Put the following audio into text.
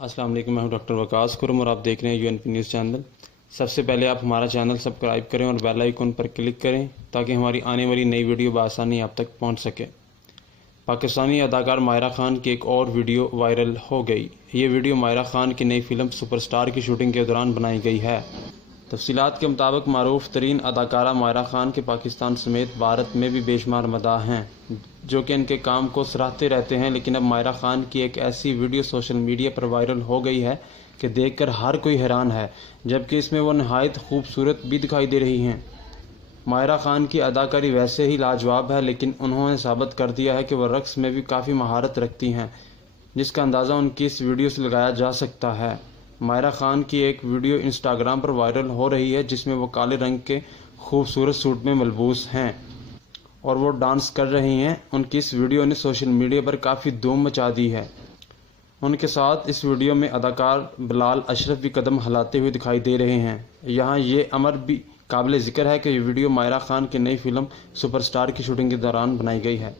अस्सलाम वालेकुम, मैं हूं डॉक्टर वकास खुरम और आप देख रहे हैं यूएनपी न्यूज़ चैनल। सबसे पहले आप हमारा चैनल सब्सक्राइब करें और बेल आइकन पर क्लिक करें ताकि हमारी आने वाली नई वीडियो बआसानी आप तक पहुंच सके। पाकिस्तानी अदाकार माहिरा खान की एक और वीडियो वायरल हो गई। ये वीडियो माहिरा खान की नई फिल्म सुपरस्टार की शूटिंग के दौरान बनाई गई है। तफसीलात के मुताबिक मारूफ तरीन अदाकारा माहिरा खान के पाकिस्तान समेत भारत में भी बेशुमार मदाह हैं जो कि इनके काम को सराहते रहते हैं, लेकिन अब माहिरा खान की एक ऐसी वीडियो सोशल मीडिया पर वायरल हो गई है कि देखकर हर कोई हैरान है, जबकि इसमें वो नहायत खूबसूरत भी दिखाई दे रही हैं। माहिरा खान की अदाकारी वैसे ही लाजवाब है, लेकिन उन्होंने साबित कर दिया है कि वह रक़्स में भी काफ़ी महारत रखती हैं, जिसका अंदाज़ा उनकी इस वीडियो से लगाया जा सकता है। माहिरा खान की एक वीडियो इंस्टाग्राम पर वायरल हो रही है जिसमें वो काले रंग के खूबसूरत सूट में मलबूस हैं और वो डांस कर रही हैं। उनकी इस वीडियो ने सोशल मीडिया पर काफ़ी धूम मचा दी है। उनके साथ इस वीडियो में अदाकार बिलाल अशरफ भी कदम हिलाते हुए दिखाई दे रहे हैं। यहाँ ये अमर भी काबिल ज़िक्र है कि ये वीडियो माहिरा खान की नई फिल्म सुपरस्टार की शूटिंग के दौरान बनाई गई है।